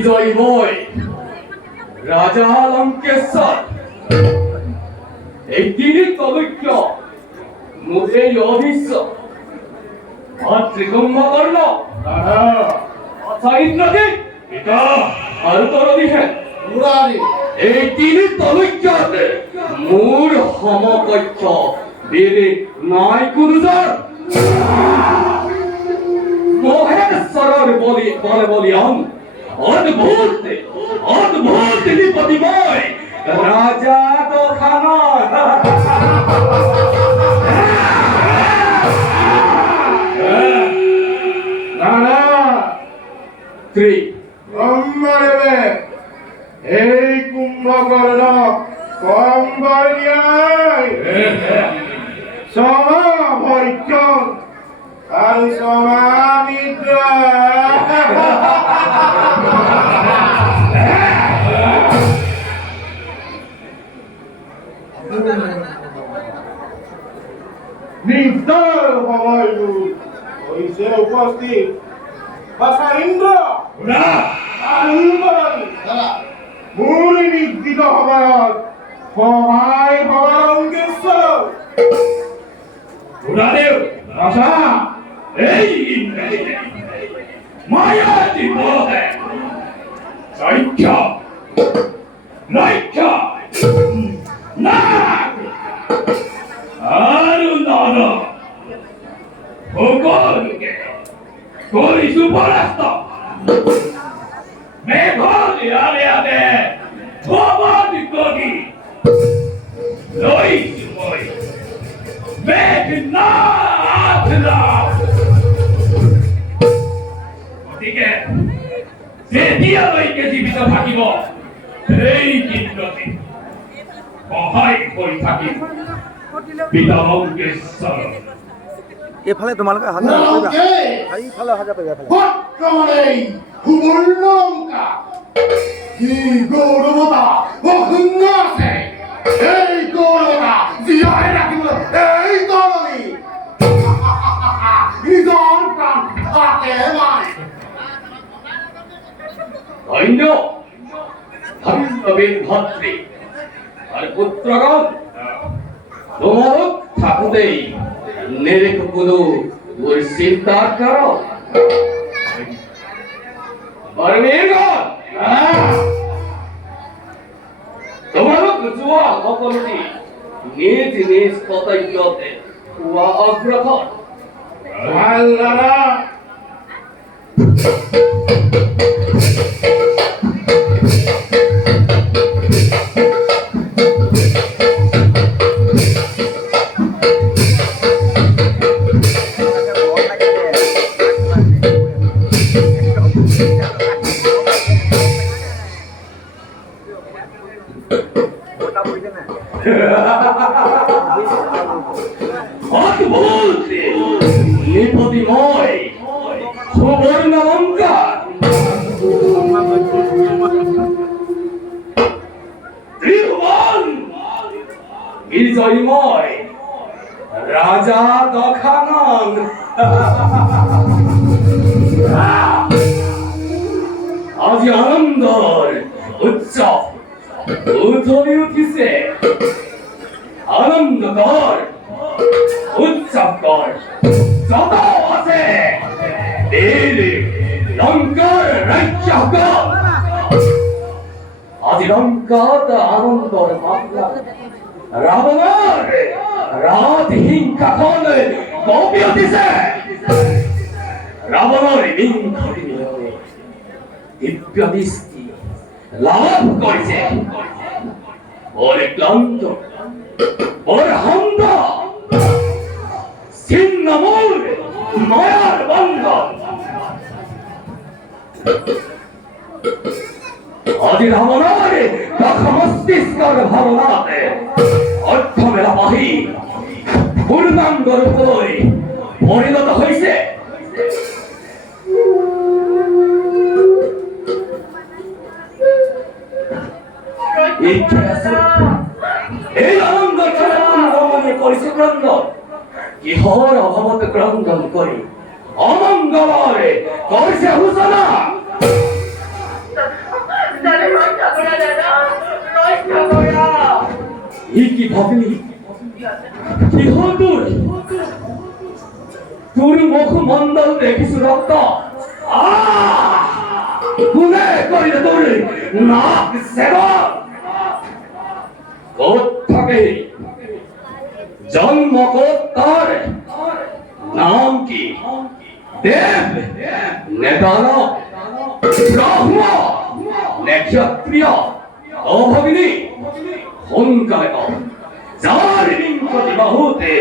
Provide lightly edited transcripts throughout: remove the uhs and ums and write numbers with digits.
বিজয়ী বই রাজা লঙ্কেশ্বর এই তিনি তবৈক্য মোটেই অভিশ্ব ত্রিকম্বকর্ণ ইন্দ্রজিৎ আর তরদিহে এই তিনি তবৈক্য মূর সমকক্ষ বেদে নাই কুরুজর মহেশ্বরের বলিয়ান অদ্ভুত নিপতিময় রাজা দোখানা এই কুম্ভকর্ণ সমাভৈক্ষণ আর সমানিদ্রা নির্দয় হবায়ু হইছে উপস্থিত ভাষা ইন্দ্র মূল নির্দিত হবার সহায় হবার অঙ্গেশ্বর ভাষা এই মায়াতি বলে সৈক্য নৈক্য না আরু নন ভূগোলকে করিছু পরাস্ত মেঘলি আলে আলে ভবানি করি লইছি মই মেঘ না গতিকে যেতিয়া লৈকে জীবিত থাকিব এই দিনটি সহায় কৰি থাকিম পিতা লঙ্কেশ্বৰ এফালে তোমালোকে হাজার পাইবা এইফালে হাজার পাইবা এফালে বর্তমানে সুবর্ণলঙ্কা কি গৌরবতা অখণ্ড আছে এই গৌরবতা জিয়াই রাখিব এই তরণী নিজৰ প্ৰাণ থাকে মানে ধন্য ধন্যবীর ভাতৃ আর পুত্রগণ তোমার থাকুতেই নিরেখ কোনো ওর চিন্তা করো জুয়া সকলটি নিজ নিজ কর্তব্যতে উহা অগ্রসর। আল্লাহরা অদ্ভুত নিপতিময় সুবর্ণ অলঙ্কার ত্রিভুবন বিজয়ময় রাজা দখানন আজ আনন্দর উৎসব উথলি উঠিছে। আনন্দ কর, উৎসব কর, যত আছে বীর লঙ্কার রাজ্য কর। আজ লঙ্কাত আনন্দর মাত্রা রাবণের রাজহিংসা কোন কপি উঠিছে। রাবণের লিঙ্গিনী হয়ে দিব্য দৃষ্টি লাভ করেছে। ওরে ক্লান্ত, ওর হন্দ, ছিন্নমূল মায়ার বন্ধন। আজ রাবণের তথা মস্তিষ্কর ভাবনাতে অর্থমেলা বাহি পূর্ণাঙ্গ রূপে পরিণত হয়েছে। এই আনন্দ রমণে করেছে ক্রন্দন, ইহর অভাবত ক্রন্দন করে অমঙ্গলরে করছে হুসনা। কি ভাবলি কি হতুর তোর মুখ মন্ডল দেখিস রক্ত গুনে করিলে তোর নাক সেবন কোত্থকে জন্ম কোত্তর নাম কি দেব নে দানব ব্রহ্ম নে ক্ষত্রিয় ও ভগিনী হংকারে কর যার লিঙ্গতি বাহুতে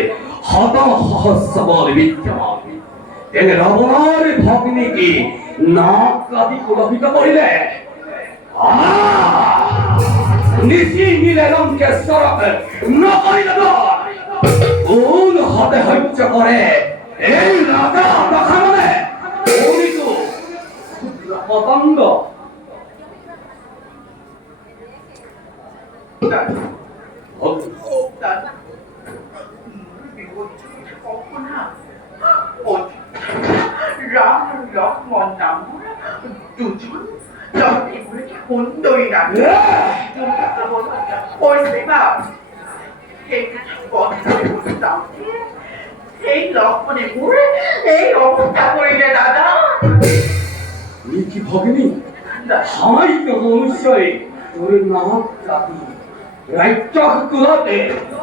হত সহস্র বল বিদ্যমান তেনে রাবণের ভগ্নী কি নাক আদি কুলপিত করিলে নিশি নীলে লঙ্কেশ্বর নকরিলে কোন হাতে হইচ করে এই রাজা দখাননে উনি তো পতঙ্গ। রাম লক্ষ্মণ নাম দুজন যখন এগুলোকে সুন্দরী নাম পড়তে পার এই লক্ষ্মণে ঘুরে এই অবস্থা করিলে দাদা কি ভগিনী সামাজিক মনুষ্যই তোর নাম জাতি রাজ্য কুলাতে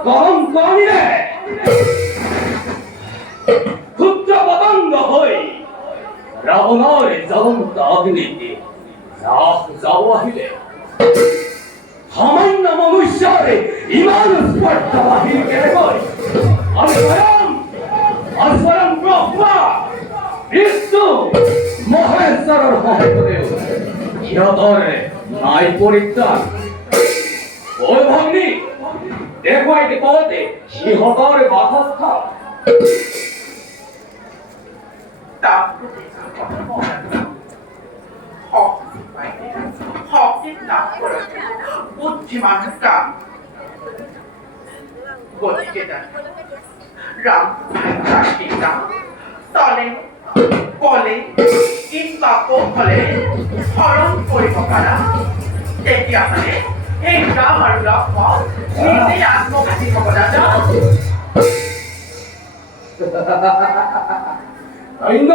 কম কমিলে ক্ষুদ্র পতঙ্গ হই রাবণের জ্বলন্ত অগ্নিতে যাওয়া হইলে সামান্য মনুষ্যের ইমান স্পর্শ বাহির কেড়ে কই আর স্বয়ং ব্রহ্মা বিষ্ণু মহেশ্বরের মহেশ্বরেও ইহতরে নাই পরিত্রাণ। ওই ভগ্নী দেখো এটি পথে ইহতর বাসস্থান। বুদ্ধিমানের কাম গতিকে রাম তলে কলে কিংবা কৌশলে স্মরণ কৰিব পাৰা তেতিয়াহ'লে সেই ৰাম আৰু লক্ষ্মণ নিজেই আত্মঘাতী হ'ব দাদা।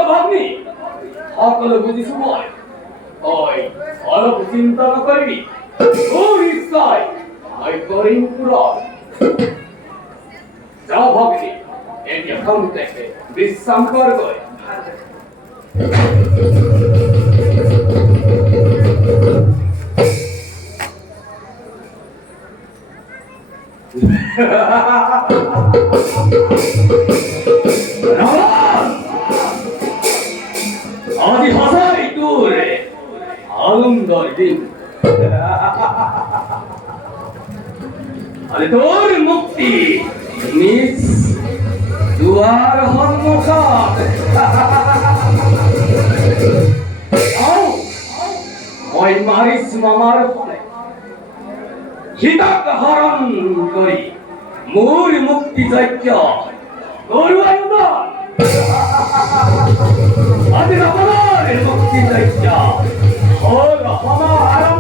ভাগ্নি সকল বুঝিস মই ওই অলপ চিন্তা নকরিবি তোর ইচ্ছায় হরিণ পুরন যাও ভগ্নী এটি এখন থেকে বিশ্রাম করবে আদি হাসাই দূরে আনন্দর দিন আরে তোর মুক্তি নিজ দুয়ার হন্মুখাত ওই মারিস মামার ফলে সীতাক হরণ করি মোর মুক্তি যজ্ঞ গৌরবায়ুদন আদি রাবণের মুক্তি যজ্ঞ হল হমার